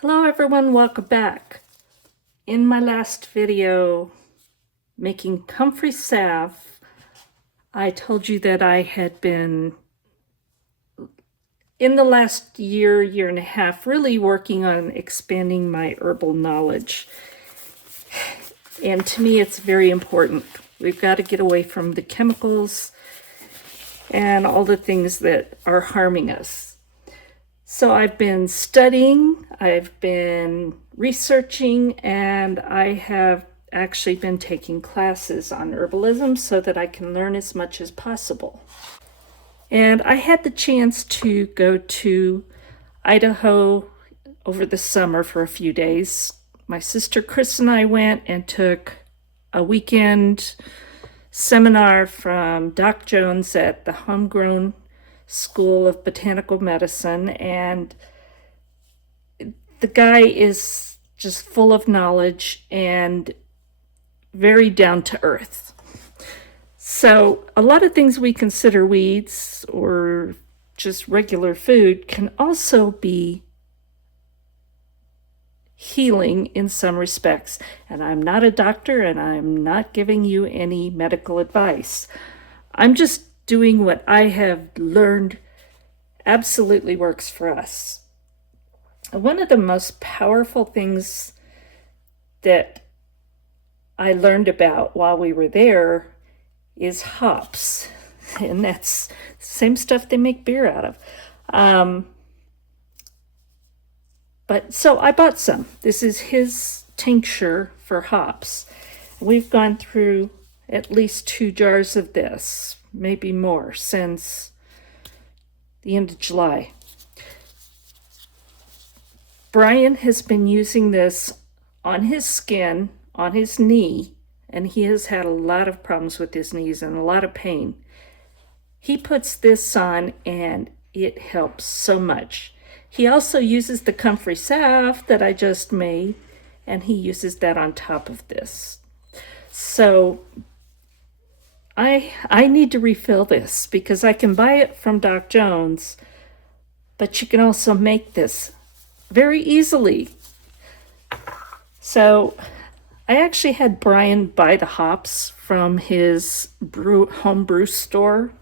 Hello everyone, welcome back. In my last video, making comfrey salve, I told you that I had been, in the last year and a half, really working on expanding my herbal knowledge. And to me, it's very important. We've got to get away from the chemicals and all the things that are harming us. So I've been studying, I've been researching, and I have actually been taking classes on herbalism so that I can learn as much as possible. And I had the chance to go to Idaho over the summer for a few days. My sister Chris and I went and took a weekend seminar from Doc Jones at the Homegrown School of Botanical Medicine, and the guy is just full of knowledge and very down to earth. So a lot of things we consider weeds or just regular food can also be healing in some respects. And I'm not a doctor and I'm not giving you any medical advice. I'm just doing what I have learned absolutely works for us. One of the most powerful things that I learned about while we were there is hops. And that's the same stuff they make beer out of. But so I bought some. This is his tincture for hops. We've gone through at least 2 jars of this, maybe more, since the end of July. Brian has been using this on his skin, on his knee, and he has had a lot of problems with his knees and a lot of pain. He puts this on and it helps so much. He also uses the comfrey salve that I just made, and he uses that on top of this. So I need to refill this because I can buy it from Doc Jones, but you can also make this very easily. So I actually had Brian buy the hops from his home brew store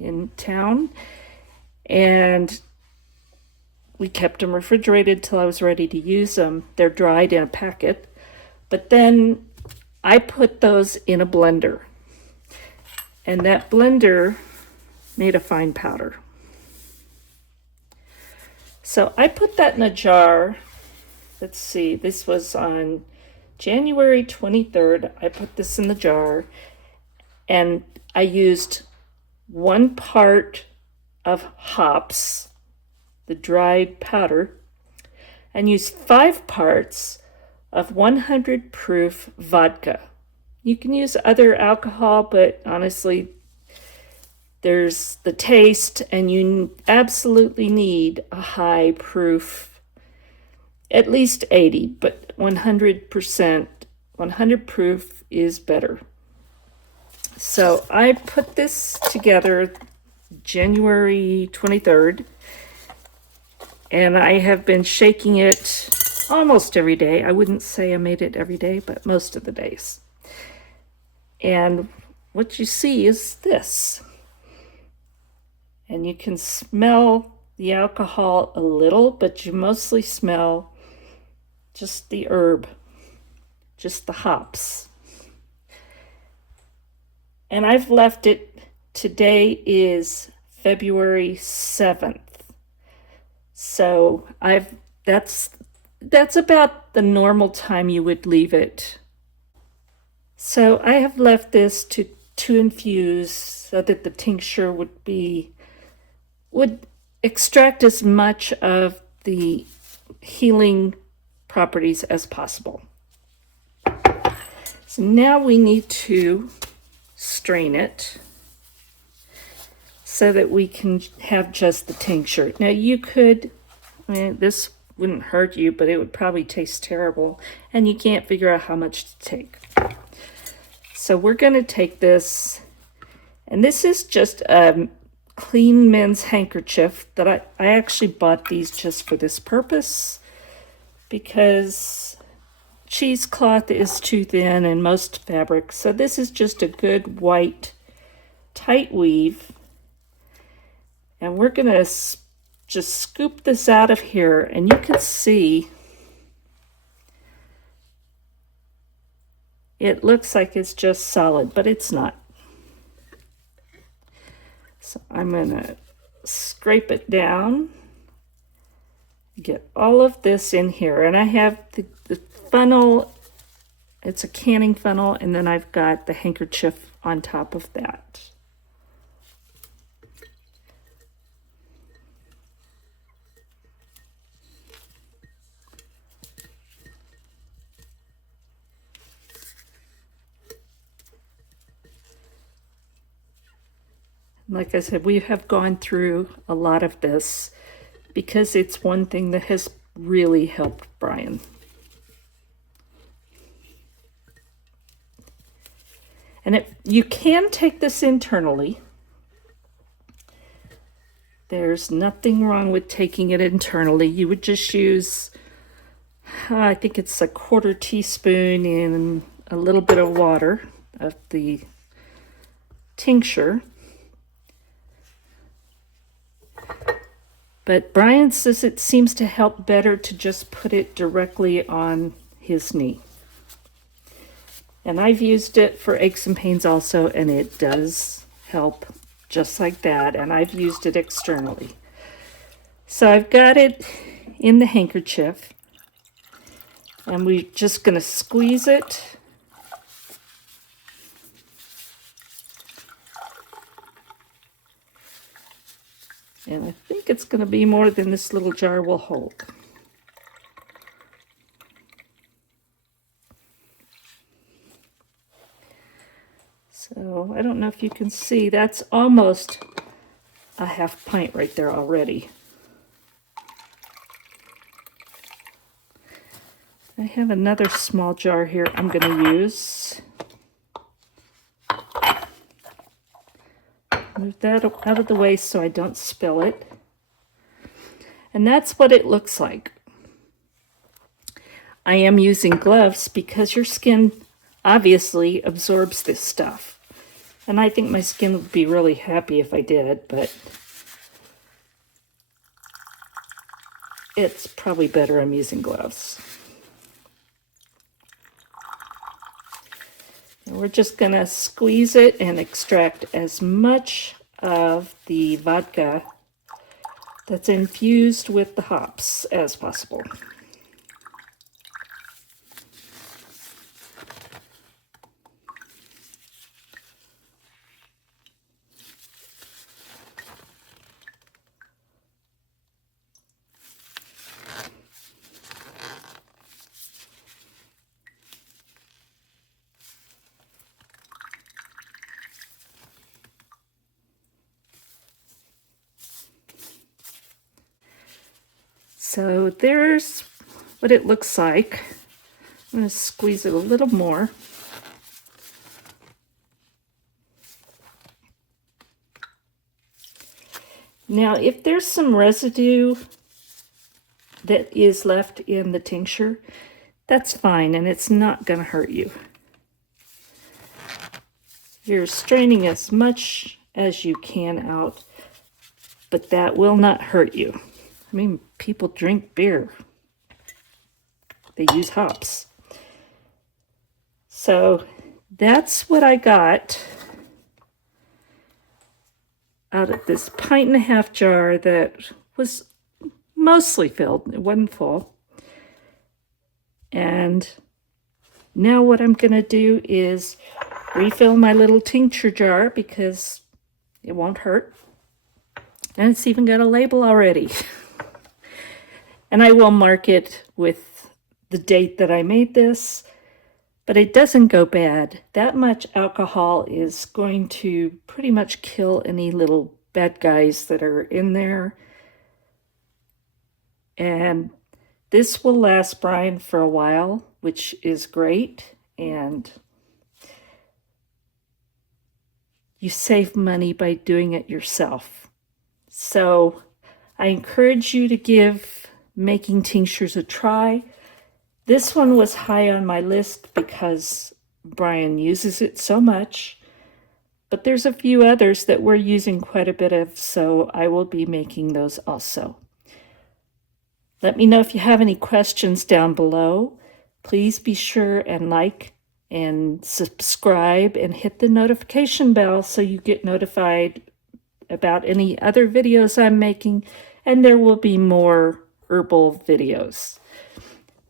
in town, and we kept them refrigerated till I was ready to use them. They're dried in a packet, but then I put those in a blender, and that blender made a fine powder. So I put that in a jar. Let's see, this was on January 23rd. I put this in the jar, and I used 1 part of hops, the dried powder, and used 5 parts of 100 proof vodka. You can use other alcohol, but honestly, there's the taste, and you absolutely need a high proof, at least 80, but 100%, 100 proof is better. So I put this together January 23rd, and I have been shaking it almost every day. I wouldn't say I made it every day, but most of the days. And what you see is this. And you can smell the alcohol a little, but you mostly smell just the herb, just the hops. And I've left it, today is February 7th. So that's about the normal time you would leave it. So I have left this to infuse so that the tincture would extract as much of the healing properties as possible. So now we need to strain it so that we can have just the tincture. Now you could, this wouldn't hurt you, but it would probably taste terrible, and you can't figure out how much to take. So we're going to take this, and this is just a clean men's handkerchief that I actually bought these just for this purpose. because cheesecloth is too thin in most fabrics. So this is just a good white tight weave. And we're going to just scoop this out of here, and you can see it looks like it's just solid, but it's not. So I'm going to scrape it down, get all of this in here, and I have the funnel. It's a canning funnel, and then I've got the handkerchief on top of that. Like I said, we have gone through a lot of this because it's one thing that has really helped Brian. And you can take this internally. There's nothing wrong with taking it internally. You would just use, I think it's a 1/4 teaspoon in a little bit of water of the tincture. But Brian says it seems to help better to just put it directly on his knee. And I've used it for aches and pains also, and it does help just like that. And I've used it externally. So I've got it in the handkerchief, and we're just going to squeeze it. And I think it's going to be more than this little jar will hold. So I don't know if you can see, that's almost a 1/2 pint right there already. I have another small jar here I'm going to use. Move that out of the way so I don't spill it. And that's what it looks like. I am using gloves because your skin obviously absorbs this stuff. And I think my skin would be really happy if I did, but it's probably better I'm using gloves. And we're just going to squeeze it and extract as much of the vodka that's infused with the hops as possible. So there's what it looks like. I'm going to squeeze it a little more. Now, if there's some residue that is left in the tincture, that's fine, and it's not going to hurt you. You're straining as much as you can out, but that will not hurt you. I mean, people drink beer. They use hops. So that's what I got out of this 1.5 pint jar that was mostly filled. It wasn't full. And now what I'm going to do is refill my little tincture jar because it won't hurt. And it's even got a label already. And I will mark it with the date that I made this, but it doesn't go bad. That much alcohol is going to pretty much kill any little bad guys that are in there. And this will last Brian for a while, which is great. And you save money by doing it yourself. So I encourage you to give making tinctures a try. This one was high on my list because Brian uses it so much, but there's a few others that we're using quite a bit of, so I will be making those also. Let me know if you have any questions down below. Please be sure and like and subscribe and hit the notification bell so you get notified about any other videos I'm making, and there will be more herbal videos.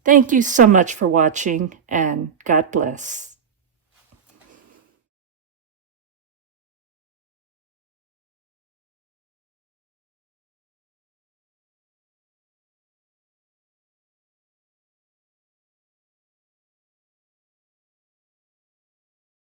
Thank you so much for watching, and God bless.